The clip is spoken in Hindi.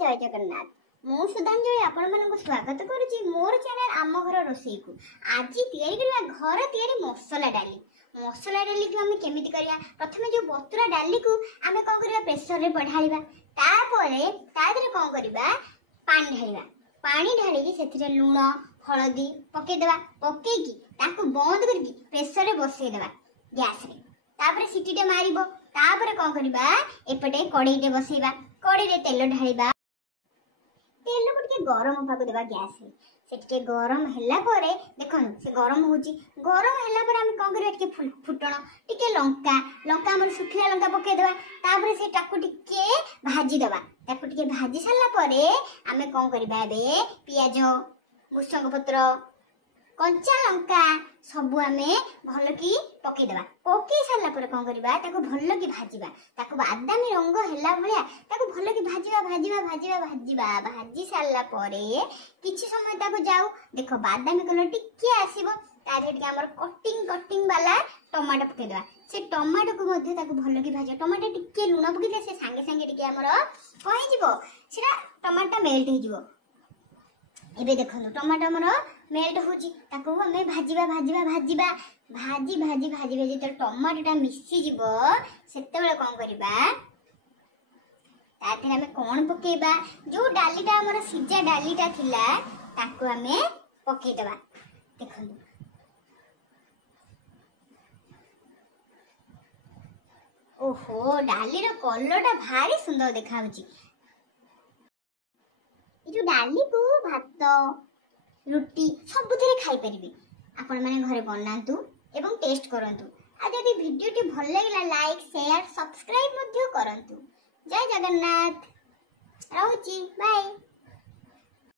जय जगन्नाथ मु सुधांजलि आपण मानक स्वागत करुच्ची मोर चैनल आम घर रोसई को। आज तैयारी करवा घर तैयारी मसला डाली को आम केमी करवा। प्रथम जो बतुरा डाली को आम कौन करवा प्रेसर रे बढ़ाइबा तापरे तादरे कौन करवा पानी ढाली से लुण हलदी पकेदेबा पकेकी ताकू बंद करके प्रेसर रे बसई देबा गैस रे। तापरे सीटीटे मारिबो तापरे कौन करवा एपटे कड़ईटे बसैबा कड़ई रे तेल ढालिबा तेल को टिके गरम होबाक देबा गैस रे। से टिके गरम हैला परे देखन से गरम होची गरम हैला परे हम कौन करवा टिके फुटण टिके लंका हमर सुखिला लंका पके देबा तापरे से टाकू टिके भाजी देबा ताकू टिके भाजी सारला परे हमें कौन करबा बे पियाज भुसंग पत्र कंचा लंका सबु आमे भल की पके देबा पके सारला परे कौन करबा ताकू भल की भाजीबा ताकू बादामी रंग हैला भलिया ताकू भल की भाजीबा भाजी सारला परे किछि समय ताकू जाऊ देखो बादामी कलर टिके आसीबो तारे टिके हमर कटिंग वाला टमाटो पके देबा से टमाटो को मध्ये ताकू भल की भाजी टमाटो टिके लूण पके दे से संगे टिके हमर कहि जिवो सेरा टमाटो मेल्ट हो जिवो। एबे देखो टमाटो हमर मेल्ट होची ताकू हमें भाजीबा भाजी जे टमाटोटा मिसी जिवो सेते बेले कोन करबा ताथे हमें कोन पकेबा जो डालीटा हमर सिजा डालीटा थिला ताकू हमें पके देबा। देखो ओहो डाली रो कलरटा भारी सुंदर देखाउची। जो डाली को भात रुटी सबुथिरे खाई परिबे आपण माने घरे बनांतु एवं टेस्ट करंतु। आ जदि वीडियोटी भल लागला लाइक शेयर सब्सक्राइब मध्य करंतु। जय जगन्नाथ रहूची बाय।